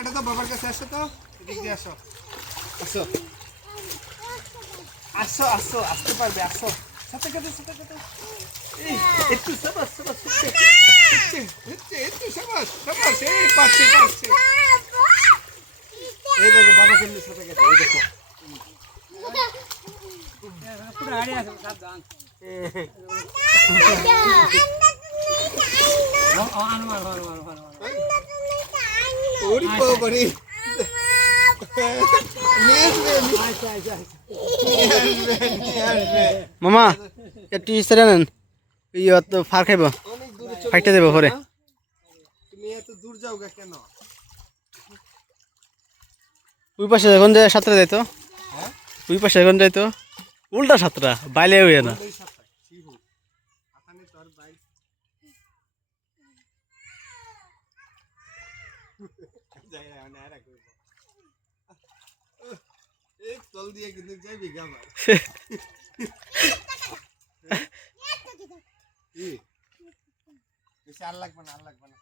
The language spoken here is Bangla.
এটা তো বাবার কাছে আসো তো, এদিকে আসো, আসো আসো আসো, আসতে পারবে, আসো সাথে সাথে সাথে সাথে, একটু সাবাস সাবাস, একটু সাবাস সাবাস, এই পারছে পারছে, এই দেখো বাবা কেমনে সাথে গেছে, এই দেখো পুরো আড়ে আছে সাবধান ওরে বাবা রে, মামা একটু ইস্তারে নেন, ইয়ে তো ফার খাইব, অনেক দূরে চলে ফাইটে দেবো পরে। না? তুমি এত দূর যাও গা কেন? ওই পাশে এখন যায় সাঁতরা যাইতো, হ্যাঁ ওই পাশে এখন যাইতো উল্টা সাঁতরা বাইলে হইয়া না। ওই সাথে শিবু আখানে তোর ভাই যাই না না রাখো, এই তল দিয়ে কিন্তু যাইবি গামার কি বেশি আর লাগবে না, আর লাগবে না।